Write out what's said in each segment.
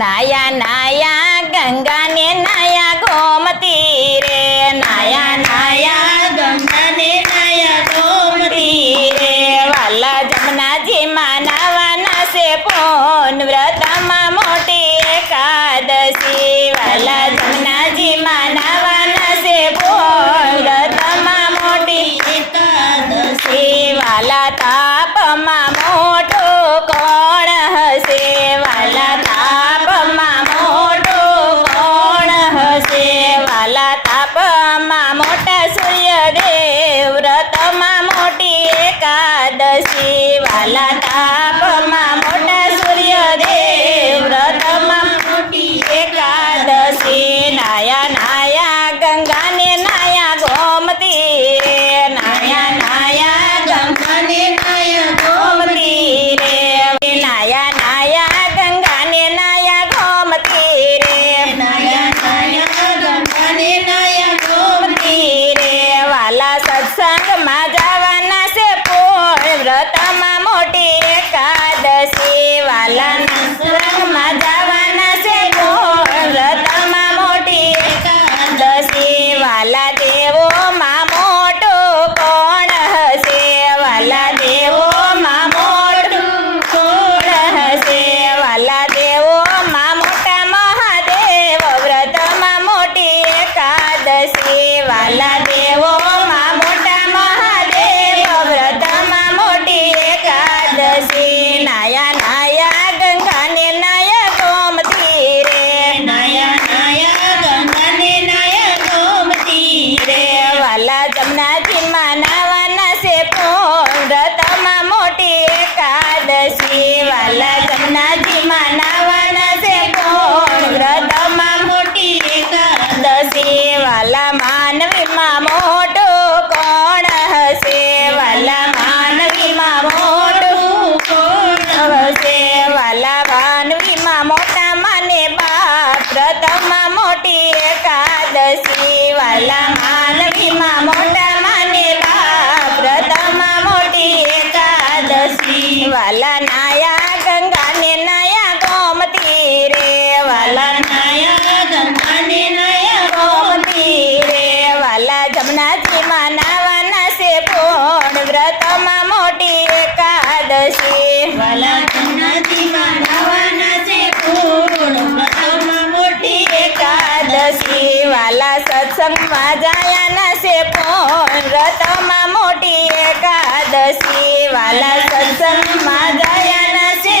નાયા નાયા ગંગા ને નાયા ગોમતી રે, નાયા નાયા ગંગા ને નાયા ગોમતી રે, વાલા જમનાજી માં નાવાના છે પૂન વ્રતમાં મોટી એકાદશી, વાલા જમનાજી માં નાવાના છે પૂન વ્રતમાં મોટી એકાદશી વાલા તાપમાં મોટું કોણ હશે, વાલા તાપમાં મોટું કોણ હશે, વાલા તાપમાં મોટા સૂર્યદેવ વ્રતમાં મોટી એકાદશી, વાલા તાપમાં મોટા સૂર્યદેવ વ્રતમાં મોટી એકાદશી, નાયા નાયા ગંગા ને નાયા ગોમતી રે, નાયા નાયા ગંગા ને નાયા ગોમતી ગોમતી રે, નાયા નાયા ગંગા ને નાયા ગોમતી રે, નાયા નાયા ગંગા ને નાયા ગોમતી રે, વાલા સત્સંગમાં જવાના છે પૂર્ણ વ્રતમાં મોટી એકાદશી, વાલા સત્સંગમાં જવાના છે પૂર્ણ વ્રતમાં મોટી એકાદશી, વાલા દેવોમાં મોટું કોણ હશે, વાલા દેવોમાં મોટું કોણ હશે, વાલા દેવોમાં મોટા મહાદેવ વ્રતમાં મોટી એકાદશી, વાલા દેવોમાં મોટા મહાદેવ વ્રતમાં મોટી એકાદશી, નાયા નાયા ગંગા ને નાયા ગોમતી રે, નાયા નાયા ગંગા ને નાયા ગોમતી રે, વાલા જમનાજી માં નાવાના છે પૂર્ણ વ્રતમાં મોટી એકાદશી, વાલા જમનાજી માં નાવાના છે પૂર્ણ વ્રતમાં મોટી એકાદશી દશી, વાલા માનવીમાં મોટું કોણ હશે, વાલા માનવીમાં મોટું કોણ હશે, વાલા માનવીમાં મોટા માને બાપ વ્રતમાં મોટી એકાદશી, વાલા માનવીમાં મોટા માને બાપ વ્રતમાં મોટી એકાદશી, વાલા નાયા ગંગા ને નાયા ગોમતી રે, વાલા નાયા ગંગા ને નાયા ગોમતી રે, વાલા જમનાજી માં નાવાના છે પૂર્ણ વ્રતમાં મોટી એકાદશી, વાલા જમનાજી માં નાવાના છે પૂર્ણ વ્રતમાં મોટી એકાદશી, વાલા સત્સંગમાં જાયાના છે પૂર્ણ વ્રતમાં મોટી એકાદશી, વાલા સત્સંગમાં જાયાના છે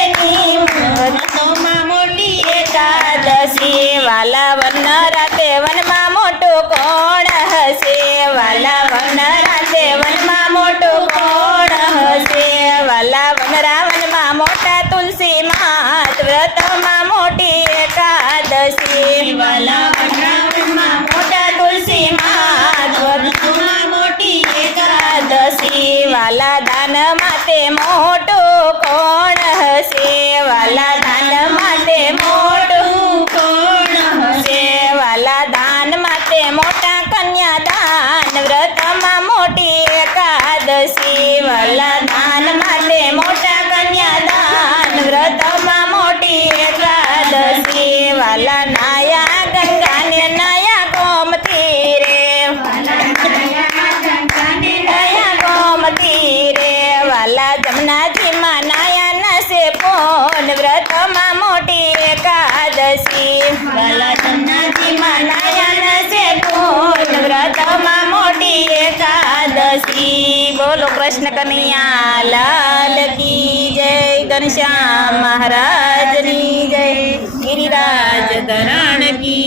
વ્રતમાં મોટી એકાદશી, વાલા વન રાતે વનમાં મોટું કોણ હશે, વાલા વન રાતે વનમાં મોટું કોણ હશે, વાલા વનરાવનમાં મોટા તુલસી માત વ્રતમાં મોટી એકાદશી, વાલા વનરાવનમાં મોટા તુલસી માત વ્રતમાં મોટી એકાદશી, વાલા દાન માટે મોટું કોણ હશે, વાલા દાન માટે મોટું કોણ હશે, વાલા દાન માટે મોટા કન્યાદાન વ્રતમાં મોટી એકાદશી, વાલા દાન માટે મોટા કન્યાદાન વ્રતમાં મોટી એકાદશી, વાલા નાયા ગંગા ને નાયા ગોમતી રે, નાયા ગોમતી રે, વાલા જમનાજી માં નાયા નશે પૂર્ણ વ્રતમાં મોટી એકાદશી, વાલા જમનાજી માં નાયા નશે પૂર્ણ વ્રતમાં મોટી એકાદશી, બોલો કૃષ્ણ કનૈયા લાલ કી જય, ઘનશ્યામ મહારાજની જય, ગિરિરાજ ધરણ કી